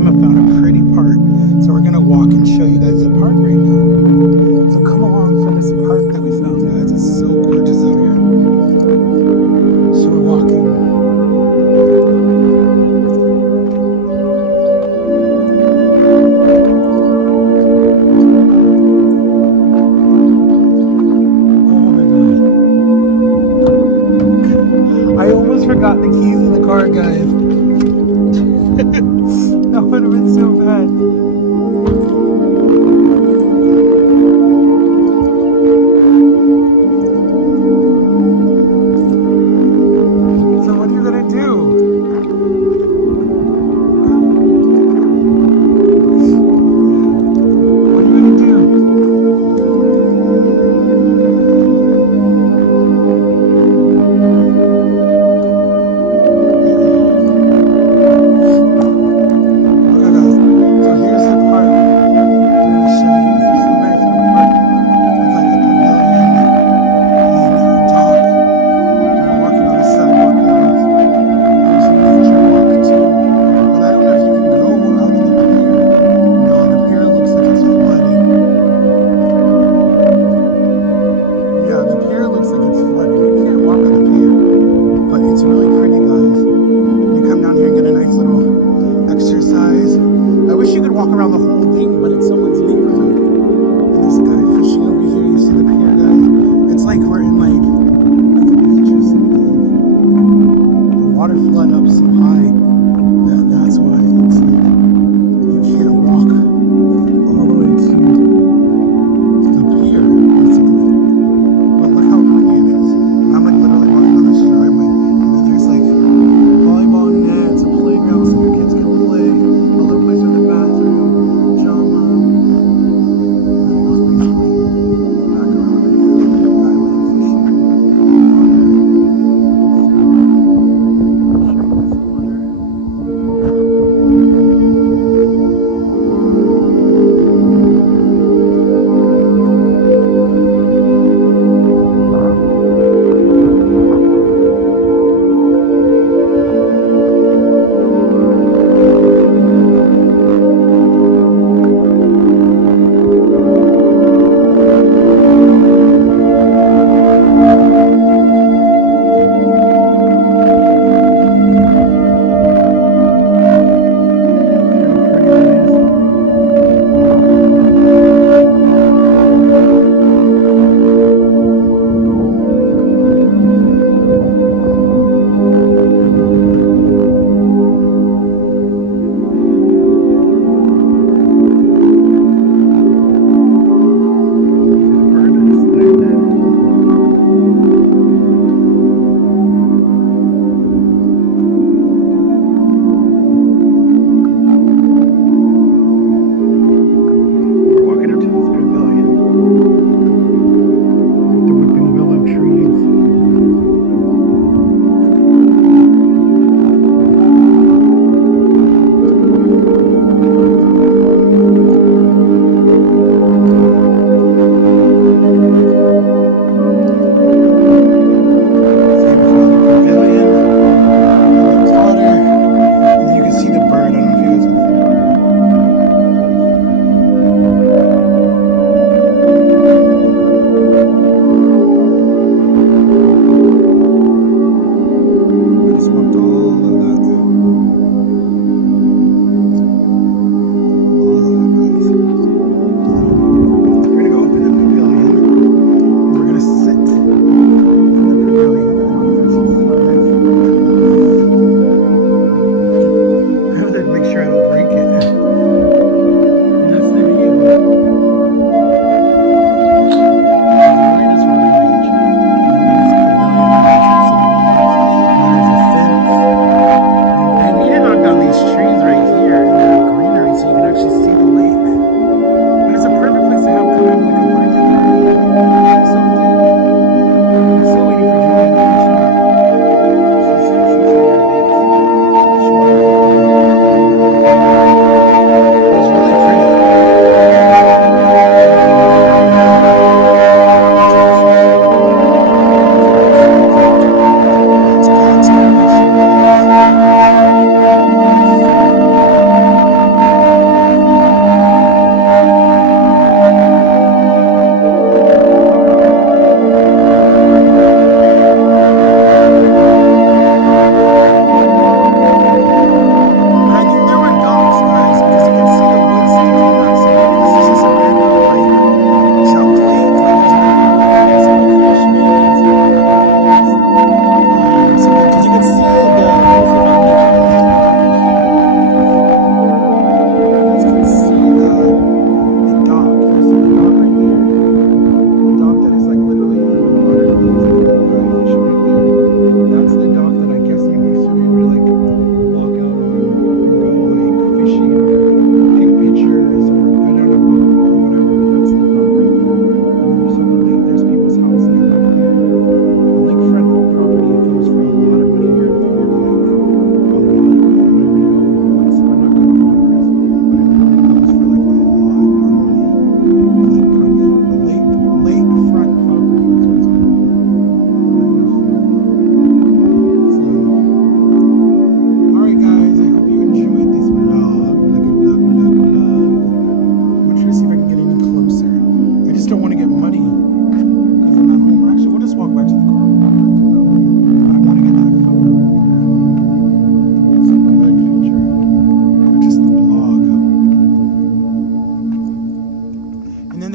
come and found a pretty park. So we're gonna walk and show you guys the park right now. So come along for this park that we found, guys. It's so gorgeous out here. So we're walking. I almost forgot the keys in the car, guys. That would have been so bad.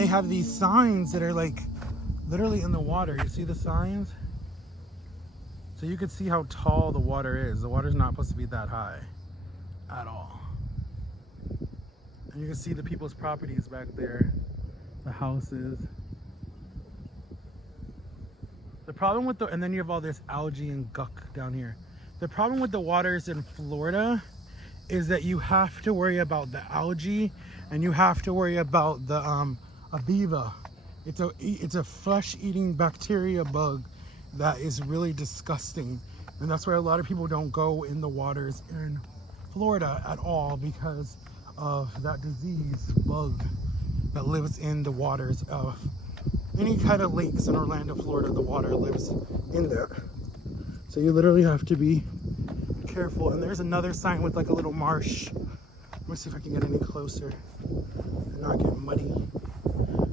they have these signs that are like literally in the water. You see the signs? So you can see how tall the water is. The water's not supposed to be that high at all. And you can see the people's properties back there, the houses. The problem with and then you have all this algae and guck down here. The problem with the waters in Florida is that you have to worry about the algae and you have to worry about the amoeba. It's a flesh-eating bacteria bug that is really disgusting. And that's why a lot of people don't go in the waters in Florida at all, because of that disease bug that lives in the waters of any kind of lakes in Orlando, Florida. The water lives in there. So you literally have to be careful. And there's another sign with like a little marsh. Let me see if I can get any closer and not get muddy.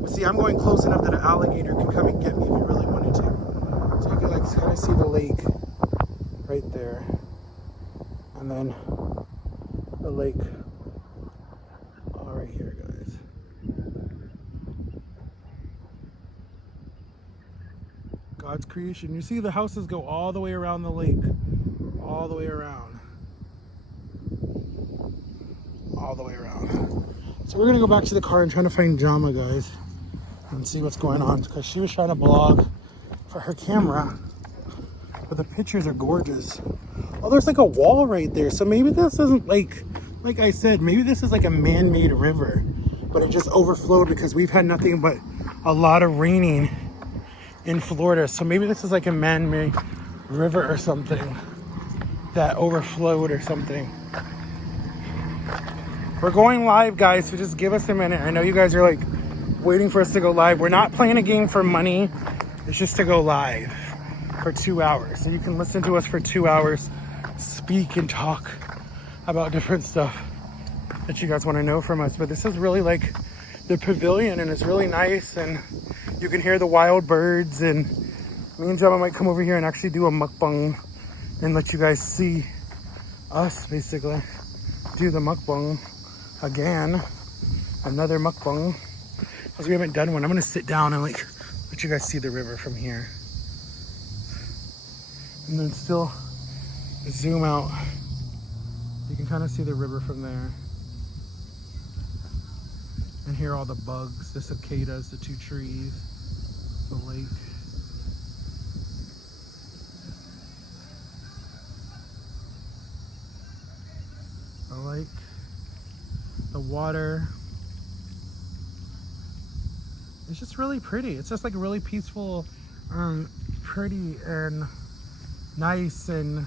But see, I'm going close enough that an alligator can come and get me if he really wanted to. So you can like kind of see the lake right there. And then the lake all right here, guys. God's creation. You see the houses go all the way around the lake. All the way around. All the way around. So we're gonna go back to the car and trying to find Jama, guys, and see what's going on, because she was trying to blog for her camera, but the pictures are gorgeous. Oh, there's like a wall right there. So maybe this isn't like I said, maybe this is like a man-made river, but it just overflowed because we've had nothing but a lot of raining in Florida. So maybe this is like a man-made river or something that overflowed or something. We're going live, guys, so just give us a minute. I know you guys are like waiting for us to go live. We're not playing a game for money. It's just to go live for 2 hours. So you can listen to us for 2 hours, speak and talk about different stuff that you guys want to know from us. But this is really like the pavilion, and it's really nice, and you can hear the wild birds. And me and Jama might come over here and actually do a mukbang and let you guys see us basically do the mukbang again. Another mukbang, because we haven't done one. I'm gonna sit down and like let you guys see the river from here, and then still zoom out. You can kind of see the river from there and hear all the bugs, the cicadas, the two trees, the lake. The lake, the water. It's just really pretty. It's just like really peaceful, pretty and nice, and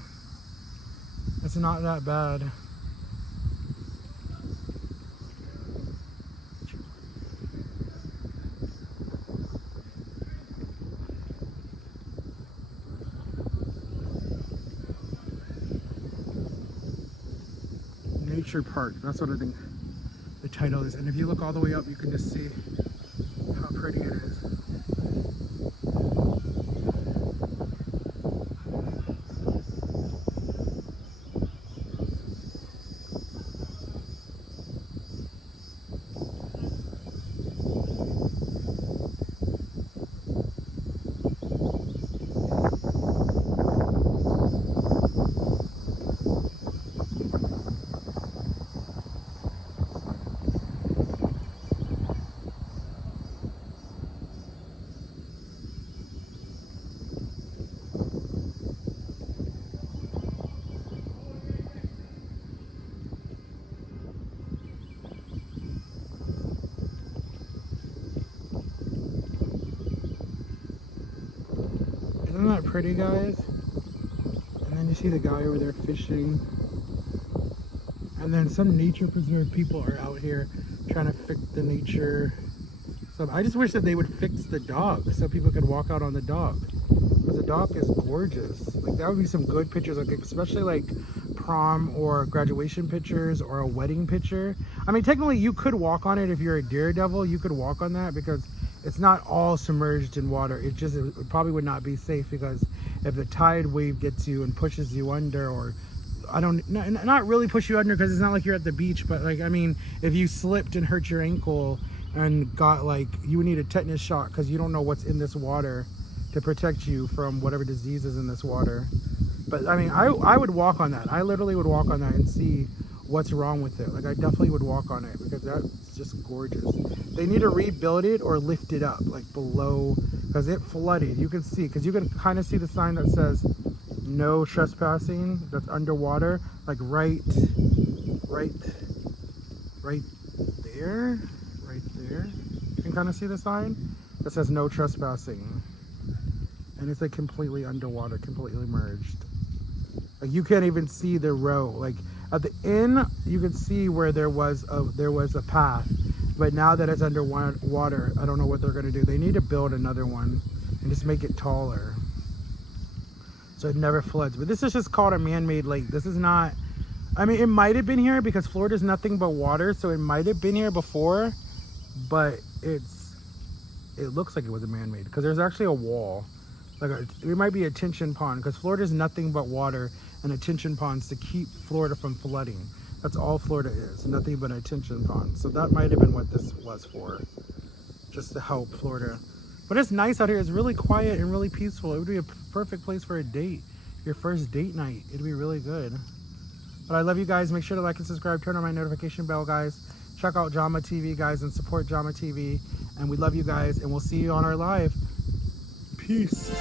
it's not that bad. Nature Park, that's what I think the title is. And if you look all the way up, you can just see how pretty it is. Isn't that pretty, guys? And then you see the guy over there fishing. And then some nature preserve people are out here trying to fix the nature. So I just wish that they would fix the dog so people could walk out on the dog. Because the dog is gorgeous. Like, that would be some good pictures, like especially like prom or graduation pictures or a wedding picture. I mean, technically you could walk on it if you're a daredevil. You could walk on that because it's not all submerged in water. It probably would not be safe, because if the tide wave gets you and pushes you under, or not really push you under, because it's not like you're at the beach, but like, I mean, if you slipped and hurt your ankle and got like, you would need a tetanus shot because you don't know what's in this water to protect you from whatever disease is in this water. But I mean, I would walk on that. I literally would walk on that and see what's wrong with it. Like, I definitely would walk on it because that's just gorgeous. They need to rebuild it or lift it up, like below, because it flooded. You can see, because you can kind of see the sign that says no trespassing. That's underwater, like right there. You can kind of see the sign that says no trespassing, and it's like completely underwater, completely merged. Like, you can't even see the row. Like, at the end, you can see where there was a path, but now that it's underwater, I don't know what they're gonna do. They need to build another one and just make it taller so it never floods. But this is just called a man-made lake. This is not. I mean, it might have been here because Florida's nothing but water, so it might have been here before, but it looks like it was a man-made because there's actually a wall. Like, it might be a tension pond because Florida's nothing but water and attention ponds to keep Florida from flooding. That's all Florida is, nothing but a tension pond. So that might have been what this was for, just to help Florida. But it's nice out here. It's really quiet and really peaceful. It would be a perfect place for a date, your first date night. It'd be really good. But I love you guys. Make sure to like and subscribe. Turn on my notification bell, guys. Check out Drama TV, guys, and support Drama TV. And we love you guys, and we'll see you on our live. Peace.